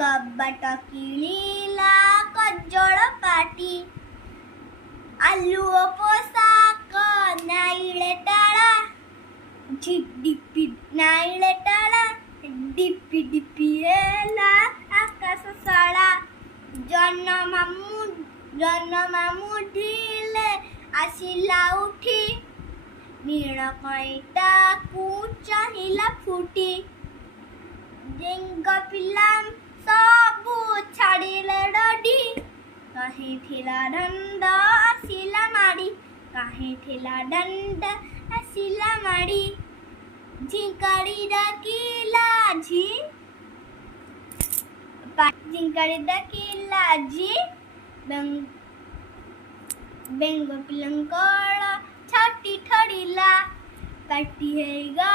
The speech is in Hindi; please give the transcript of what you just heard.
कबाट किलिला कज्जଳ पाटी आलुओ पोशाक नाइले टाळा झिपडिपी नाइले टाळा डिपी डिपी हेला आकाश साळा जन्म ढिले आसिला उठी नीळ कईटाकू चाहिला फुटी जेंग पिलाम सबू छाड़िले डडी कहीं ठेला दंड आसिला माड़ी कहीं ठेला दंड आसिला माड़ी झिंकारी डाकिला झिंकारी डाकिला बेंग पिलंकड़ छाटी ठड़ीला पाटी है गा